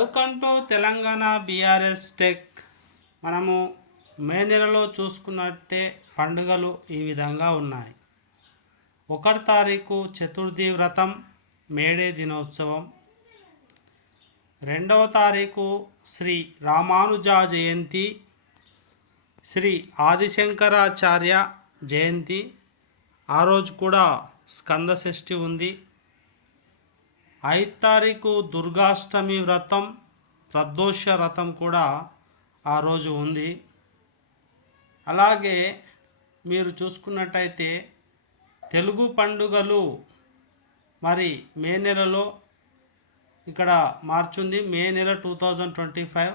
Welcome to Telangana BRS tech. మనము May నెలలో చూసుకున్నట్టే పండుగలు ఈ విధంగా ఉన్నాయి. ఒకటి తారీఖు చతుర్థి వ్రతం మేడే దినోత్సవం. రెండవ తారీఖు శ్రీ రామానుజ జయంతి శ్రీ ఆదిశంకరాచార్య జయంతి. ఆ రోజు కూడా స్కంద షష్ఠి ఉంది. ఐదు తారీఖు దుర్గాష్టమి వ్రతం ప్రదోష వ్రతం కూడా ఆ రోజు ఉంది. అలాగే మీరు చూసుకున్నట్టయితే తెలుగు పండుగలు మరి మే నెలలో ఇక్కడ మార్చుంది. మే నెల two thousand twenty five.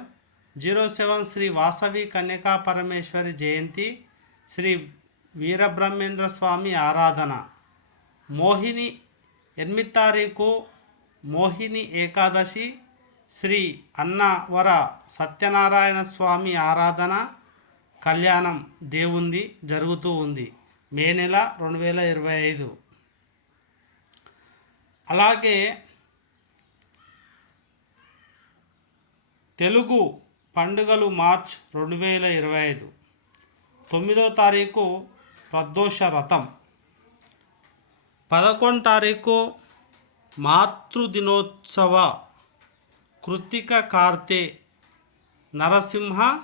Zero seven Shri Vasavi Kanyaka Parameshwari Jayanti Shri Veerabrahmendra Swamy ఆరాధన. మోహిని ఎనిమిది తారీఖు మోహిని ఏకాదశి శ్రీ అన్నవర సత్యనారాయణ స్వామి ఆరాధన కళ్యాణం దేవుంది జరుగుతూ ఉంది. మే నెల రెండు వేల ఇరవై ఐదు. అలాగే తెలుగు పండుగలు మార్చ్ రెండు వేల ఇరవై ఐదు. తొమ్మిదో తారీఖు ప్రదోష రథం. పదకొండు తారీఖు మాతృదినోత్సవ కృతిక కార్తె నరసింహ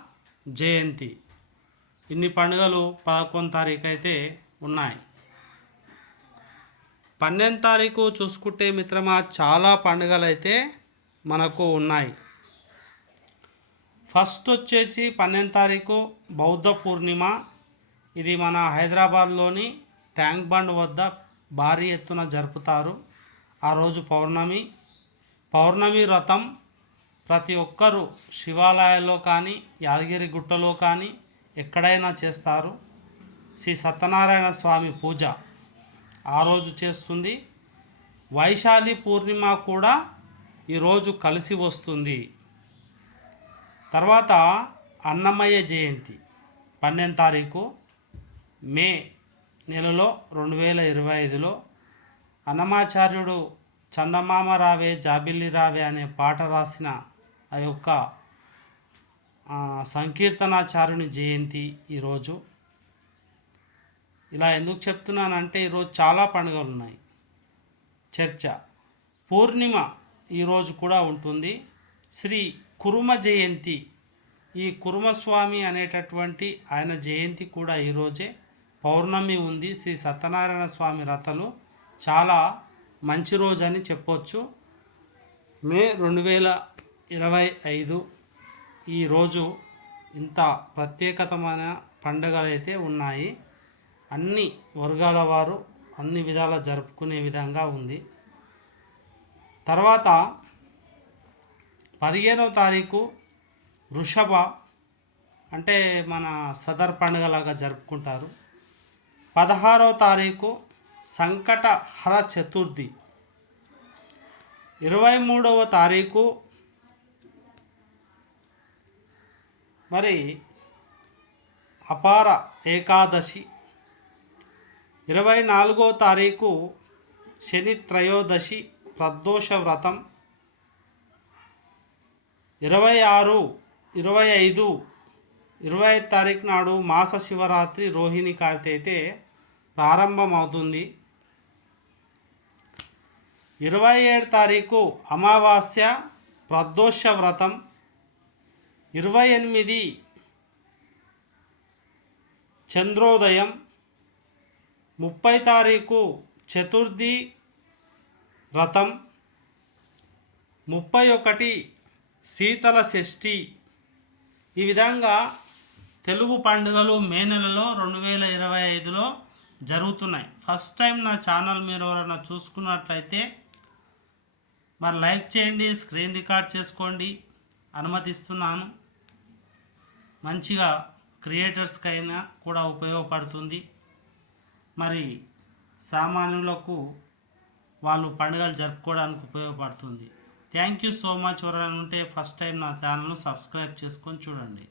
జయంతి. ఇన్ని పండుగలు పదకొండు తారీఖు అయితే ఉన్నాయి. పన్నెండు తారీఖు చూసుకుంటే మిత్రమా చాలా పండుగలు అయితే మనకు ఉన్నాయి. ఫస్ట్ వచ్చేసి పన్నెండు తారీఖు బౌద్ధ పూర్ణిమ. ఇది మన హైదరాబాద్లోని ట్యాంక్ బండ్ వద్ద భారీ ఎత్తున జరుపుతారు. ఆ రోజు పౌర్ణమి. పౌర్ణమి వ్రతం ప్రతి ఒక్కరూ శివాలయాల్లో కానీ యాదగిరి గుట్టలో కానీ ఎక్కడైనా చేస్తారు. శ్రీ సత్యనారాయణ స్వామి పూజ ఆ రోజు చేస్తుంది. వైశాలి పూర్ణిమ కూడా ఈరోజు కలిసి వస్తుంది. తర్వాత అన్నమయ్య జయంతి పన్నెండు తారీఖు మే నెలలో రెండు వేల ఇరవై ఐదులో అన్నమాచార్యుడు చందమామ రావే జాబిల్లి రావే అనే పాట రాసిన ఆ యొక్క సంకీర్తనాచార్యుని జయంతి ఈరోజు. ఇలా ఎందుకు చెప్తున్నానంటే ఈరోజు చాలా పండుగలు ఉన్నాయి చర్చ పూర్ణిమ ఈరోజు కూడా ఉంటుంది. శ్రీ కురుమ జయంతి ఈ కురుమస్వామి అనేటటువంటి ఆయన జయంతి కూడా ఈరోజే. పౌర్ణమి ఉంది. శ్రీ సత్యనారాయణ స్వామి రథలు చాలా మంచి రోజు అని చెప్పొచ్చు. మే రెండు వేల ఇరవై ఐదు ఈరోజు ఇంత ప్రత్యేకతమైన పండుగలు అయితే ఉన్నాయి. అన్ని వర్గాల వారు అన్ని విధాలా జరుపుకునే విధంగా ఉంది. తర్వాత పదిహేనవ తారీఖు వృషభ అంటే మన సదర్ పండుగలాగా జరుపుకుంటారు. పదహారవ తారీఖు సంకటహర చతుర్థి. ఇరవై మూడవ తారీఖు. మరి అపార ఏకాదశి. ఇరవై నాలుగో తారీఖు శని త్రయోదశి ప్రదోష వ్రతం. ఇరవై ఆరు ఇరవై ఐదు ఇరవై ఐదు తారీఖు నాడు మాస శివరాత్రి రోహిణి కార్తె అయితే ప్రారంభమవుతుంది. ఇరవై ఏడు తారీఖు అమావాస్య ప్రదోష వ్రతం. ఇరవై ఎనిమిది చంద్రోదయం. ముప్పై తారీఖు చతుర్థి వ్రతం. ముప్పై ఒకటి శీతల షష్ఠి. ఈ విధంగా తెలుగు పండుగలు మే నెలలో రెండు వేల ఇరవై ఐదులో జరుగుతున్నాయి. ఫస్ట్ టైం నా ఛానల్ మీరు ఎవరైనా చూసుకున్నట్లయితే మరి లైక్ చేయండి స్క్రీన్ రికార్డ్ చేసుకోండి. అనుమతిస్తున్నాను. మంచిగా క్రియేటర్స్కైనా కూడా ఉపయోగపడుతుంది. మరి సామాన్యులకు వాళ్ళు పండుగలు జరుపుకోవడానికి ఉపయోగపడుతుంది. థ్యాంక్ యూ సో మచ్ ఎవరైనా ఉంటే ఫస్ట్ టైం నా ఛానల్ను సబ్స్క్రైబ్ చేసుకొని చూడండి.